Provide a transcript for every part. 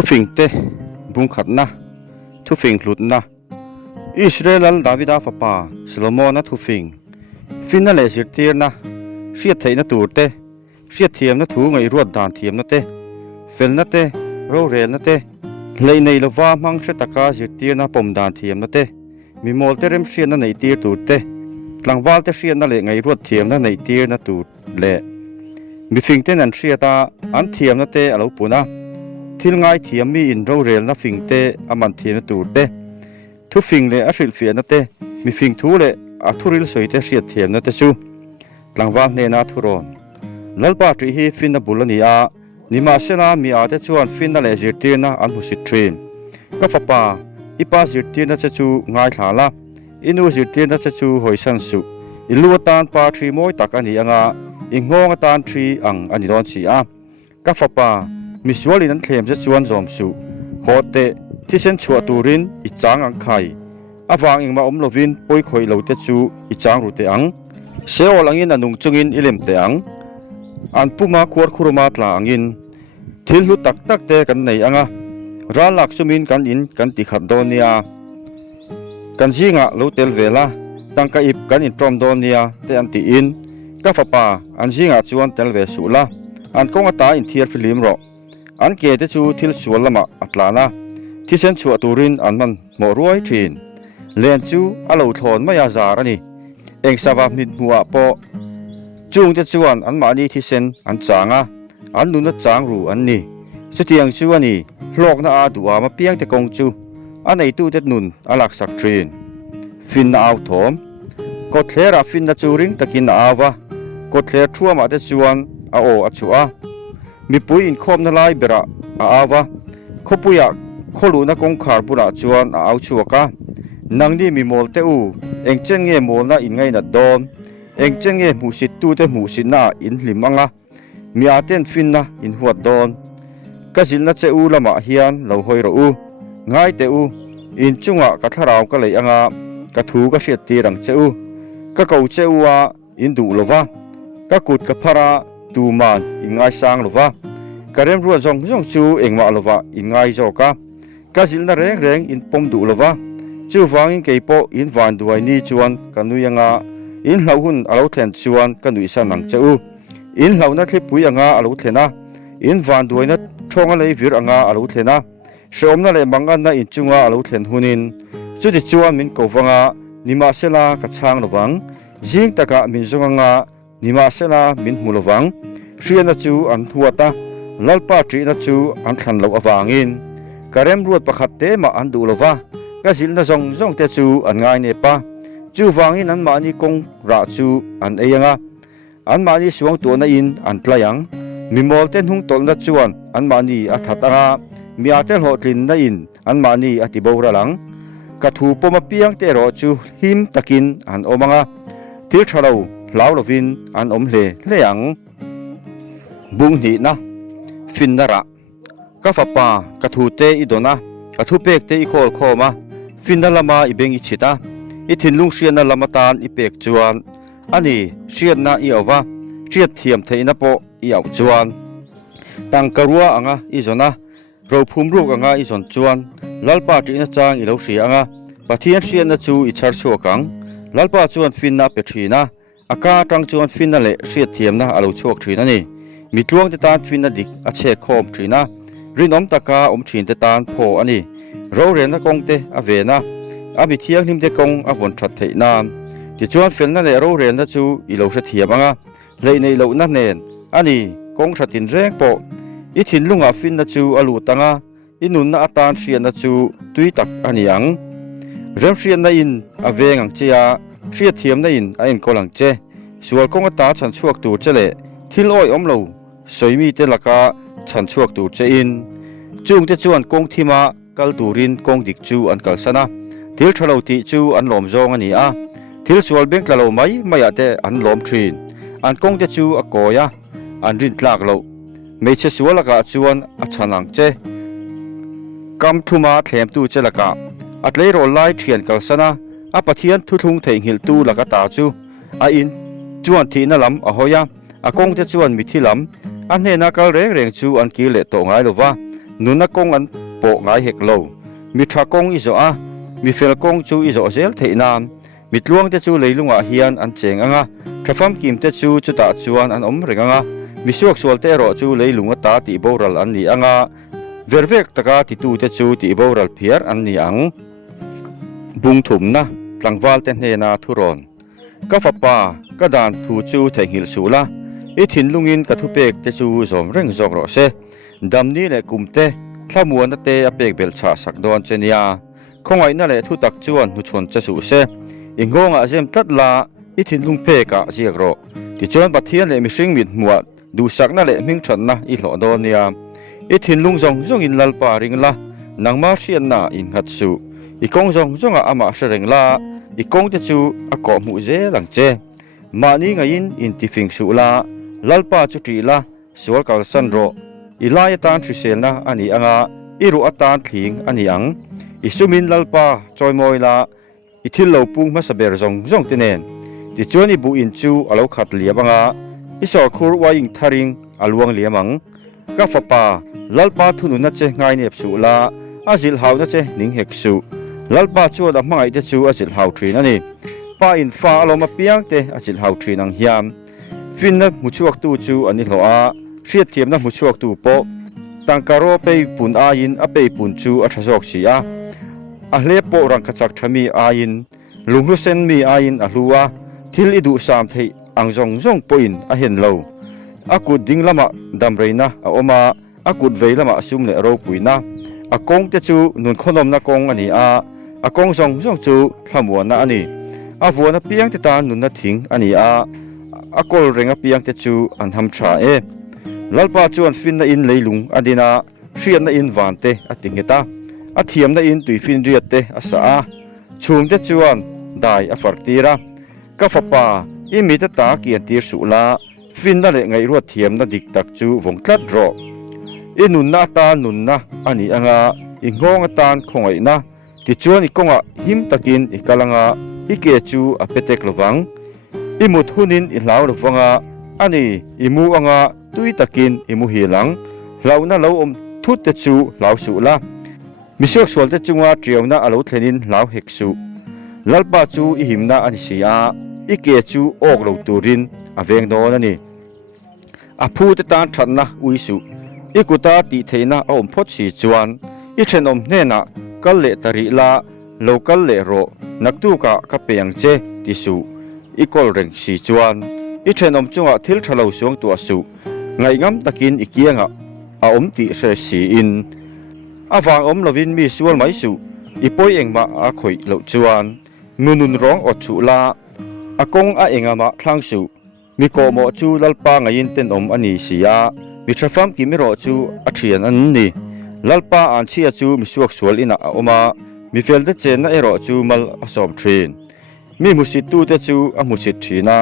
ทุฟิงเตบุงขัดนะทุฟิงหลุดนะอิสราเอลดาวิดาฟปาสโลโมนะทุฟิงฟินนั่นแหละสิเตียนะเสียไทยนะตูเตเสียเทียมนะถูไงรวดดานเทียมนะเตเฟลนะเตโรเรลนะเตเลยในละว่ามังเสตกาสิเตียนะปมดานเทียมนะเตมีโมลเตเรมเสียนะในเตียตูเตหลังวาลเตเสียนะเลยไงรวดเทียมนะในเตียนะตูเละมีฟิงเตนันเสียตาอันเทียมนะเตอลาปูนะทิลง่ายเทียมมีอินโรเรลนะฟิงเตอมันเทียมนะตูเตทุฟิงเลอสิลเฟียนะเตมีฟิงทูเลอทุริลสวยเตเสียเทียมนะเตซูหลังวาลเนนาทุรอนลัลปาตรีฮีฟินนะบุลนีอานิมาเซนามีอาเตจวนฟินนะเลจิตีนะอันหุสิทรีนก็ฟปาอีปาจิตีนะเตจูง่ายขาละอินูจิตีนะเตจูหอยสันสุอิลูตานปาทรีมอยตักอันนี้อ่ะอิงงงตานทรีอังอันนี้ดอนสีอาก็ฟปามิสวลินันเคลมจะชวนจอมสุโฮเตที่เส้นชัวตูรินอิจางอังไข่อาวางอิงมาลวินป่วยคอยเหลาเตจูอิจางรูเตอังเซโอลังอินอนุงจุงินอิเลมเตอังอันปุมาควดคุรุมาตลาอังอินทิลลุตักตักเตกันในอังร้านหลักสุมินกันอินกันติขัดโดเนียกันจิงะโลเตลเวลาตั้งกะอิบกันอินตรอมโดเนียเตอันติอินก็ฟปาอันจิงะจวนเตลเวสุละอันกงตาอินเทียร์ฟิลิมรออันเกตจูทิลสวลละมาอัตลานาที่เซนชัวตูรินอันมันหมอรวยทรีนเลนจูอลาวทอนมายาจารานีเองสาวมิดหัวปอจุงจะจวนอันมานีที่เซนอันจางะอันนุนจางรูอันนี้สุดที่ยังจวนนี้โลกน่าอาดูอามาเปียงแต่กงจูอันไหนตู้เด็ดนุนอลักสักทรีนฟินน่าเอาถมกดเลราฟินน่าจูริงตะกินน่าอาวะกดเลทั่วมาเด็ดจวนอาโออัจฉวะมีปุยอินคอมนาไลเบระอาวะขปุยขลุนักงคาร์บุระจวนเอาชัวกะนังนี่มีโมลเตอูเองเจงเงโมลน่าอินไงนัดดอนเองเจงเงหมูสิตูเตหมูสิน่าอินลิมังะมีอาเตนฟินน่าอินหัวดอนกะจิลน่าเจอูละมาเฮียนเราหอยรูง่ายเตอูอินจุงะกะทาราวกะเลยอ่ะกะทูกะเสียตีรังเจอูกะเกาเจอูอ่ะอินดูลวะกะกุดกะพาราตูมันอินง่ายสร้างลวะกะเริ่มรัวจงจูเองมาลวะอินง่ายโจกะกะจิลน่าแรงอินปมดูลวะจูฟังอินเกยโปอินวันด้วยนี่จวนกันนุยังะอินเหล่าหุ่นอาลูเทนจวนกันนุยสันหนังเจ้าอินเหล่านักลิปุยยังะอาลูเทนะอินวันด้วยนัดช่องอะไรวิรยังะอาลูเทนะเชื่อมนั่นเลยบางอันน่ะอินจุงะอาลูเทนหุ่นินจุดที่จวนมินกฟังะนิมาเซลากระช่างระวังจิงตะกะมินจงงะนิมาเซลามินมูระวังเชียนจูอันหัวตาลัลปาตรีนจูอันขันเหล่าอวังอินกระเริ่มรวดประคัดเตมาอันดูละวะก็สิลน่ะจงเตจูอันง่ายเนปะจูฟังอินอันมานี่กงราจูอันเอียงะอันมานี่สวงตัวน่ะอินอันตะยังมีโมลเตนหุงตนน่ะจวนอันมานี่อัฐตะมีอาเตลโหดลินน่ะอินอันมานี่อติบาวระลังกะทูปมาเปียงเตรอจูหิมตะกินอันอมังะทิลชะเราลาวลวินอันอมเลยังบุงนี่นะฟินนะระกะฟะปากะทูเตอิโดนะกะทูเปกเตอิโคลโคมาฟินนะละมาอิเบงอิชิตาอิทินลุงเชียนนะละมาตานอิเปกจวนอันนี้เชียนนะอิเอาวะเชียดเทียมเทนะโปอิเอาจวนตังกะรัวอ่ะอิจนะเราภูมิรูกอ่ะอิจนจวนลัลปาตินะจางอิเลาเสียอ่ะปะเทียนเชียนนะจูอิชาร์ชัวกังลัลปาจวนฟินนะเปทรีนะอากาตังจวนฟินนะเลเชียดเทียมนะอาลูชวกทรีนะนี่มีตวงเตตานฟินนะดิกอาเชคอมทรีนะรินอมตะกาอมชินเตตานโพอันนี้เราเรียนนะกงเตอเวนะอาบิเทียงนิมเตกงอวนทัดเทนามที่จวนเฟลนั่นเลยเราเรียนนะจูอิโลเสเทียบังอ่ะเลยในโลนั่นเนนอันนี้กงชัดตินแรงโปอิทินลุงอาฟินนะจูอลูตังอ่ะอินุนนะอาตานเชียนนะจูตุยตักอันยังเริ่มเชียนนะอินอเวงังเจียเชียเทียมนะอินอินโกลังเจส่วนกงตาฉันชวกตูเจเลทิลอ้อยอมโลสวยมีเตลกาฉันชวกตูเจอินจุงเตจวนกงทิมากัลตูรินกงดิกจูอันกัลสนะทิลชะโลติจูอันลอมจงอันนี้อ่ะทิลสวลเบงกะโลไม่อาเตอันลอมทรีนอันกงเตจูอโกยะอันรินตลากโลไม่เชสวลกะจวนอัชนังเจกัมทุมาเทมตูเจลกะอัตเลโรไลเทียนกัลสนะอปะเทียนทุทุงเทงหิลตูลกะตาจูอาอินจวนทีนะลำอโหยะอากงเตจวนมิทิลำอันเฮนักเร่งจูอันกีเลโตง่ายลวะ นุนกงอันโปะงายเฮกโลมีทรากงอิโซอะมีเฟลกงจูอิโซเซลเทนามมีลวงเตจูเลยลุงอาเฮียนอันเจงอ่ะทรฟัมกิมเตจูจุตาจวนอันอมเรงอ่ะมีสวกสวลเตโรจูเลยลุงตาติโบรัลอันนี้อ่ะเวรเวกตะกาติตูเตจูติโบรัลเพียร์อันนี้อังบุงถุมนะหลังวาลเตเนนาทุรอนก็ฝับป่าก็ดานทูจูแทงหิลสูละอีถินลุงอินกะทุเปกเตจูสมเร่งจอกรอเซดำนี้แหละกุมเตข้ามวนเตอเปกเบลชาสักดอนเจเนียคงไว้นั่นแหละทุตักจวนหุชนจะสูเซอิงงงอาเจมตัดลาอีถินลุงเพกะเจียกรอที่จวนปัทเทียนเลยมีสิ่งมิดหมวดดูสักนั่นแหละมิ่งฉันนะอีหลอดอนเนียอีถินลุงจงอินลัลปาริงละนังมาเชียนนะอินหัดสูอีกงจงอามาเสริงละอีกงเตจูอากอมูเจหลังเจมานี่ไงอินติฟิงสูละลัลปาจุตรีละสวลกัลสันโรอีลายตานทริเซลนะอันนี้อ่ะอีรูอัตานทิ้งอันนี้อังอีสุมินลัลปาจอยมอยละอีทิลเลาปุงมาสเบรจงติเนนที่จวนอีบุอินจูอาลขัดเลียบังอ่ะอีสอคูร์วายิงทาริงอาลวงเลียมังกาฟปาลัลปาทุนุนัดเจง่ายเนียบสูละอาจิลฮาวนัดเจนิงเฮกสูลัลปาจวดมังไอเตจูอาจิลฮาวทรีนั่นนี่ป้าอินฟ้าลงมาเปียงเตอาจิลฮาวทรีนังเฮียมฟินนักมุชวกตูจูอันนี้เหรอเชียดเทียมนักมุชวกตูโปตังการโรไปปุ่นอายินอไปปุ่นจูอัชจอกเสียอาเล็บโปรังขจักทมีอายินลุงลุเซนมีอายินอาลัวทิลอิดูสามเทอังจงปอินอาเห็นเลวอากุดดิ้งละมาดำเรนะอาอมาอากุดเวละมาซุมเนโรปุยนะอากงเตจูนุนขนมนักงอันนี้อากงจงจูขมวนนะอันนี้อาวัวนับเปียงเตตานุนนัดทิ้งอันนี้อากอลเรงเปียงเตจูอันทำชาลัลปาจวนฟินอินเลยลุงอดีนาเชียนอินวันเตอติงเกตาอเทียมอินตุยฟินเรียเตอสาชุมเตจวนได้อฟักตีระกาฟปาอิมิตตาเกียนตีสุลาฟินนั่นเลไงรวดเทียมนัดิกตักจูวงคลัดรออินุนนาตานุนนะอันนี้อ่ะอิงงงตานคงไอนะที่จวนอีกงะหิมตะกินอีกลังอีเกจูอเปเตกลวังอิมุทุนินอีลาวลวังอันนี้อิมูตุยตะกินอิมูเฮลังเราน่าเราทุตเตจูเราสุละมิเชกสวลเตจูงาเทียวน่าเราเทนินเราเฮกสุลัลปาจูอิหิมน่าอันเสียอีเกจูออกเราตูรินอเวงโดนั่นนี่พูดตานฉันนะอุยสุอีกุตาติเทนะพอดสีจวนอีเชนเนนะกัลเลตริลาโลกัลเลโรนักตูกะกับเปียงเจติสุอีกอลเริงสีจวนอีเชนจงทิลชะลาวสวงตัวสุไงงำตะกินอีเกียงติเสสีอินฟังลวินมีส่วนไม่สุอีปอยเองมาคอยเหลาจวนมุนุนร้องอดสุลาอากงเองมาคลังสุมีโกโมจูลัลปาไงยินเต็นอันนี้เสียมีทรัฟฟัมกิมิโรจูอัจฉริยอันนี้ลัลปาอันเชียจูมีสวกสวลินะมามีเฟลเตเจนนะเอโรจูมัลอสอมทรีนมีมุสิตูเตจูมุสิทรีนะ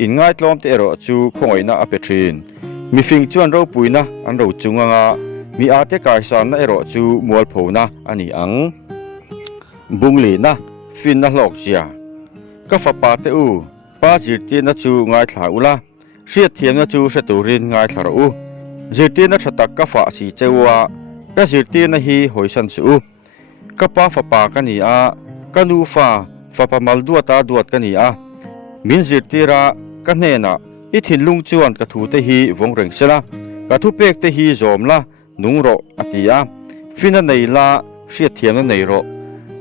อินง่ายตลอมเตเอโรจูคงไอนะอเปทรีนมีฟิงจวนเราปุยนะอันเราจุงมีอาเตกายสันนะเอโรจูมัวลโผนะอันนี้อังบุงลีนะฟินนะหลอกเจียก็ฟ้าปาเตอูป้าจิตตีนะจูง่ายถาอุละเสียเทียมนะจูเสตุรินง่ายถาอูจิตตีนะชะตักก็ฟ้าสีเจวะก็จิตตีนะฮีหอยสันสูก็ป้าฟ้าปากันนี่ก็นูฟ้าปามัลดัวตาดวดกันนี่มินจิตตีระกันเนนะอีถิ่นลุงจวนกระทูเตฮีวงเริงเสละกระทูเปกเตฮีโจมละนุงโรอติยาฟินในละเสียเทียมในโร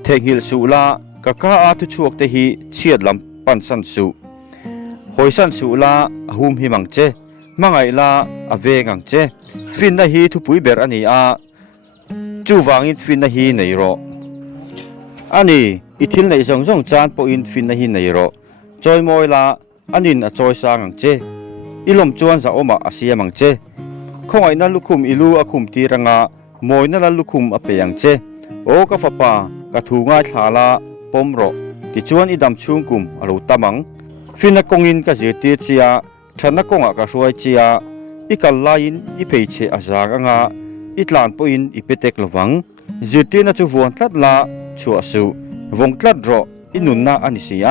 เทหิลสุละกะกาทุชวกเตฮีเชียดลำปันสันสุหอยสันสุละหุมหิมังเจมังไงละอเวงังเจฟินในฮีทุปุยเบรอันนี้จูวางินฟินในฮีในโรอันนี้อีถิ่นในจงจานปอินฟินในฮีในโรจอยมอยละอันนี้จอยสางังเจอีลมจวนจะอมาอาเซียมังเจคงไอ้นั่นลุคุมอิลูอาคุมตีรังมอยนั่นลุคุมอเปียงเจโอกาฟปากระทูง่ายขาลาปมโรที่จวนอีดำชุงกุมอรุตมังฟินนักกงอินกะเจตีเจียฉันนักกงกะช่วยเจียอีกัลลายินอีเพยเชอาจางอีตลานปอินอีเปเตกลวังเจตีนักจูวนตัดลาชัวสุวงตัดโรอินุนนาอันิเซีย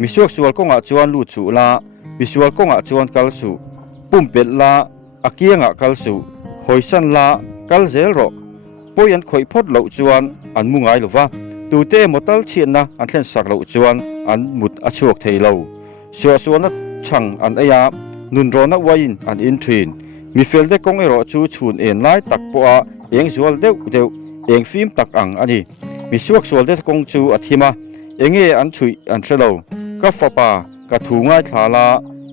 มิสวกสวลกงจวนลูสุลามิสวลกงจวนกัลสุปุ่มเป็ดลาอาเกียงกัลสุหอยสันลากัลเซลโร poi an khoi phot lo chuan an mungai lova tu te motal chhin na an thlen sak lo chuan an mut a chuak thei lo so na chang an aya nun ro na wain an in thin mi fel de kong ero chu chhun en lai tak po a eng zual deuh eng fim tak ang ani mi suak sual de kong chu athima enge an chui an thelo ka fapa ka thu ngai thala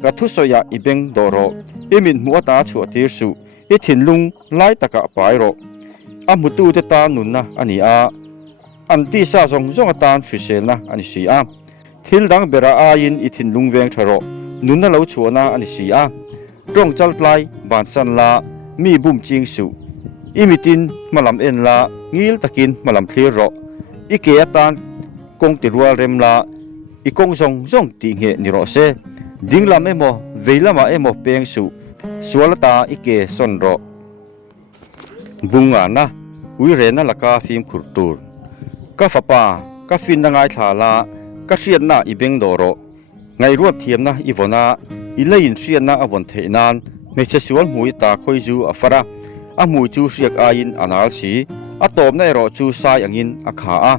ka thu soya ibeng doro emin muata chu atir su e thinlung lai taka pai ro a mutu te ta nun na ani a an ti sa zong atan fisel na ani si a thil dang bera a in i thinlung veng tharo nun na lo chuana ani si a tong chal tlai ban san la mi bum ching su imitin malam en la ngil takin malam thlir ro ike atan kong tirwal rem la i kong zong ti nge ni ro se dinglam emo veilama emo peng su sualata ike son ro bunga na uire na laka fim khurtur ka fapa ka fin na ngai thala ka hriat na ibeng doro ngai ruat thiam na ivona ilain hriat na avon theinan meche sual hui ta khoizu afara a mui chu hriak a in anal si a tom na ero chu sai angin a kha a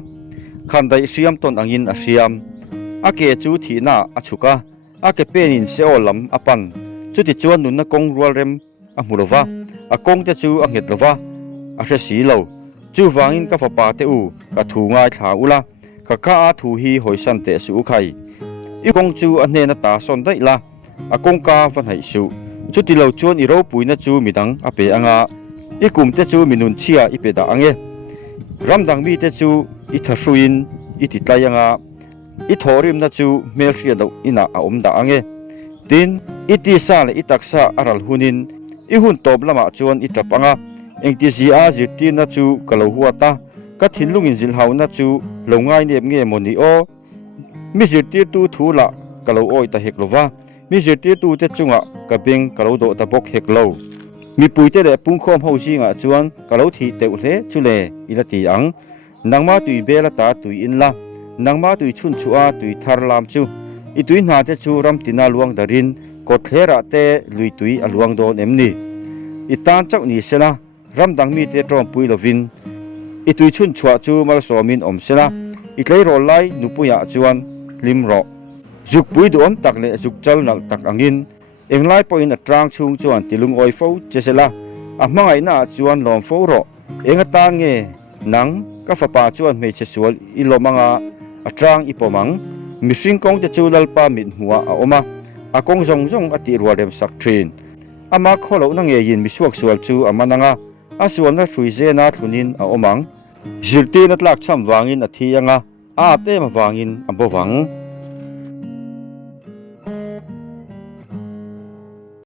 khandai siam ton angin a siam a ke chu thi na a chuka a ke penin se olam apan chuti chuan nun na kong rual rem a mulova a kong te chu a nget lova a hre si lo chu wangin ka fapa te u ka thu ngai thla ula ka ka a thu hi hoisan te su khai i kong chu a hne na ta son dai la a kong ka van hai su chuti lo chuan i ro puina chu midang a pe anga i kum te chu minun chia i pe da ange ramdang mi te chu i thasuin i ti tlayanga i thorim na chu mel hria do ina a om da ange tin i ti sa le i taksa aral hunin i hun top lama chuan i tapanga engti zia zirti na chu kalo huata ka thinlungin zil hauna chu longai nep nge moni o mi zirti tu thula kalo oi ta heklova mi zirti tu te chunga ka beng kalo do ta bok heklo mi puite le pungkhom ho jinga chuan kalo thi teu hle chule ilati ang nangma tui bela ta tui in la nangma tui chun chua tui thar lam chu i tui na te chu ram tina luang darin ko thlera te lui tui aluang don emni i tan chau ni sela ram dang mi te trom pui lovin i tui chun chua chu mal somin om sela i tlei rol lai nupuya chuan lim ro juk pui du om tak le juk chal nal tak angin englai point atrang chung chuan tilung oi fo chesela a hmangai na chuan lom fo ro enga ta nge nang ka fapa chuan me chesual i lomanga atrang ipomang mishing kong te chu lalpa min huwa a oma a kong zong ati ruarem sak thin ama kholo na nge yin misuak sual chu amananga a sual na thruize na thunin a omang zirti na tlak cham wangin a thianga a te ma wangin a bowang